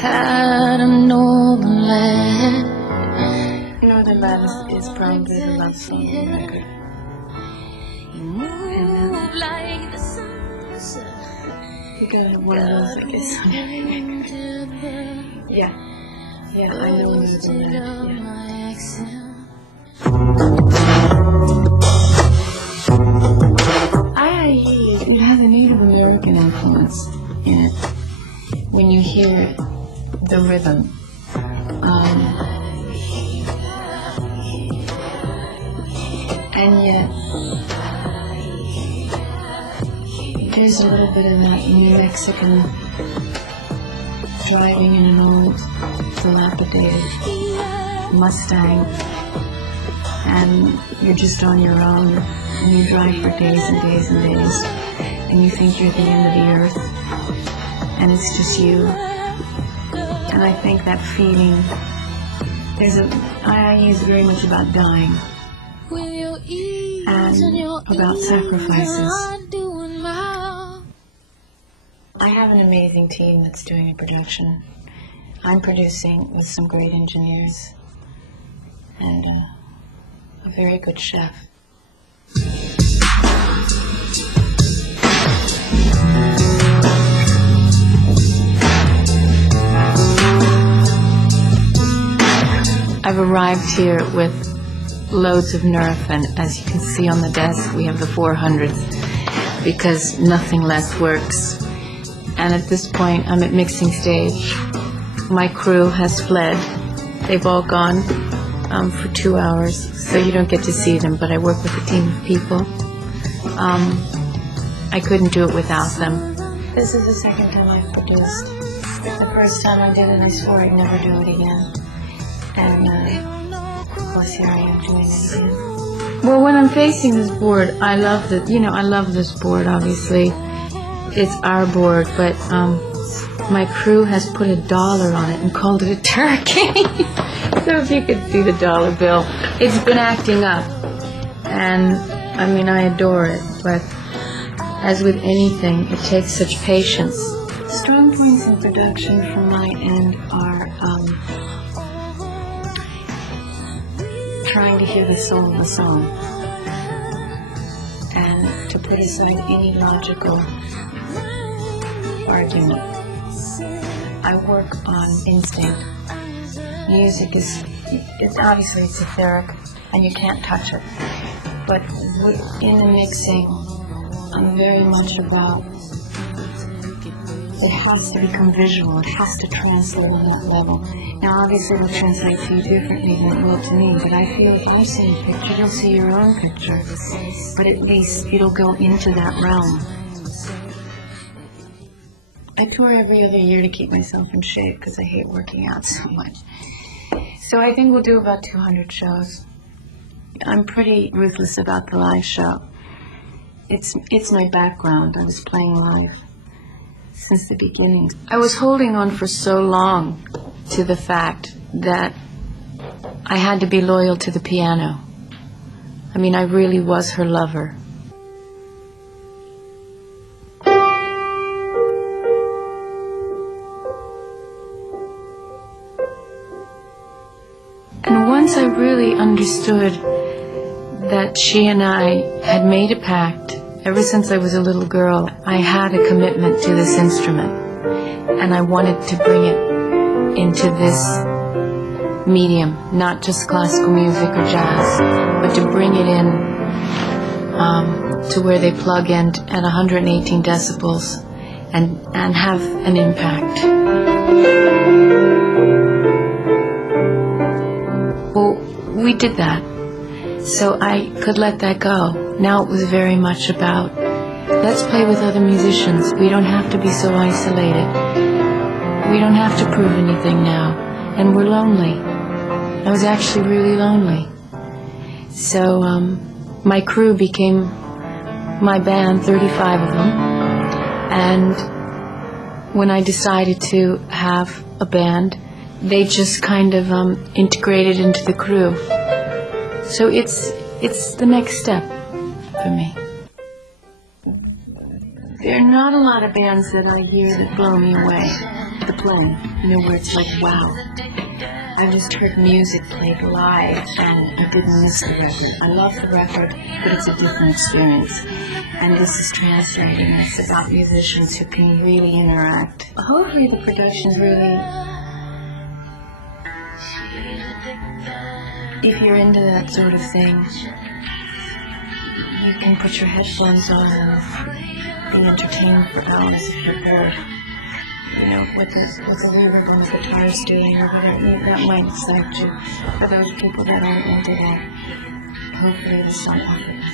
had a northern lad. Northern Lad is probably the love song on the record. You gotta have one of those, I guess, on every record. Yeah, I know Northern Lad, yeah. It has a Native American influence in it when you hear the rhythm. And yet, there's a little bit of that New Mexican driving in an old, dilapidated Mustang, and you're just on your own, and you drive for days and days and days, and you think you're at the end of the earth, and it's just you. And I think that feeling, I use very much about dying. And about sacrifices. I have an amazing team that's doing a production. I'm producing with some great engineers and a very good chef. I've arrived here with loads of Nerf, and as you can see on the desk, we have the 400s because nothing less works. And at this point, I'm at mixing stage. My crew has fled. They've all gone for 2 hours, so you don't get to see them, but I work with a team of people. I couldn't do it without them. This is the second time I've produced. The first time I did it, I swore I'd never do it again. And of course, here I am doing it again. Well, when I'm facing this board, I love this board, obviously. It's our board, but my crew has put $1 on it and called it a turkey. So if you could see the dollar bill, it's been acting up. And, I mean, I adore it, but as with anything, it takes such patience. Strong points in production from my end are trying to hear the soul of the song and to put aside any logical argument. I work on instinct. Music it's obviously it's etheric and you can't touch it. But in the mixing, I'm very much about it has to become visual, it has to translate on that level. Now obviously it'll translate to you differently than it will to me, but I feel if I see a picture, you'll see your own picture. But at least it'll go into that realm. I tour every other year to keep myself in shape because I hate working out so much. So I think we'll do about 200 shows. I'm pretty ruthless about the live show. It's my background. I was playing live since the beginning. I was holding on for so long to the fact that I had to be loyal to the piano. I mean, I really was her lover. And once I really understood that she and I had made a pact, ever since I was a little girl, I had a commitment to this instrument, and I wanted to bring it into this medium, not just classical music or jazz, but to bring it in to where they plug in at 118 decibels and have an impact. Well, we did that, so I could let that go. Now it was very much about, let's play with other musicians. We don't have to be so isolated. We don't have to prove anything now, and we're lonely. I was actually really lonely. So my crew became my band, 35 of them, and when I decided to have a band, they just kind of integrated into the crew. So it's the next step for me. There are not a lot of bands that I hear that blow me away. the play, where it's like, wow, I just heard music played live and I didn't miss the record. I love the record, but it's a different experience. And this is translating. It's about musicians who can really interact. Hopefully the production's really, if you're into that sort of thing, you can put your headphones on and be entertained for hours if you're bored. What the reverb on the guitar is doing, or whatever, that might excite you. For those people that aren't into that, hopefully the song offers.